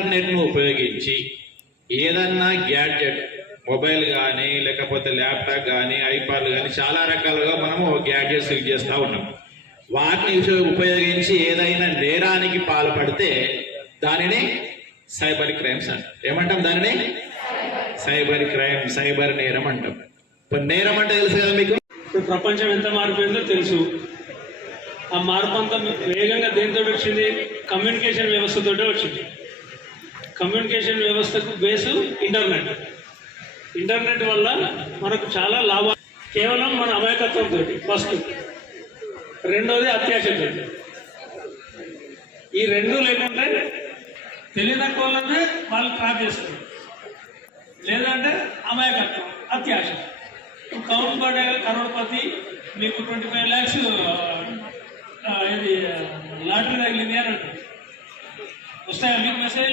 ఇంటర్నెట్ను ఉపయోగించి ఏదన్నా గ్యాడ్జెట్ మొబైల్ కానీ లేకపోతే ల్యాప్టాప్ కానీ ఐపాడ్ కానీ చాలా రకాలుగా మనము గ్యాడ్జెట్స్ యూజ్ చేస్తూ ఉన్నాం. వాటిని ఉపయోగించి ఏదైనా నేరానికి పాల్పడితే దానిని సైబర్ క్రైమ్స్ అంటాం. ఏమంటాం దానిని? సైబర్ క్రైమ్, సైబర్ నేరం అంటాం. ఇప్పుడు నేరం అంటే తెలుసు కదా మీకు. ఇప్పుడు ప్రపంచం ఎంత మారిపోయిందో తెలుసు. ఆ మార్పు అంతా వేగంగా దేంతో వచ్చింది? కమ్యూనికేషన్ వ్యవస్థతో వచ్చింది. కమ్యూనికేషన్ వ్యవస్థకు బేసు ఇంటర్నెట్. ఇంటర్నెట్ వల్ల మనకు చాలా లాభాలు. కేవలం మన అమాయకత్వంతో ఫస్ట్, రెండోది అత్యాశతో. ఈ రెండు లేకుంటే తెలియదక్కువ వాళ్ళనే వాళ్ళు ట్రాప్ చేస్తారు, లేదంటే అమాయకత్వం, అత్యాశ. కౌన్ పడే కరోడ్పతి మీకు 25 lakhs ఇది లాటరీ తగిలింది అని అంటారు. వస్తాయా మీకు మెసేజ్?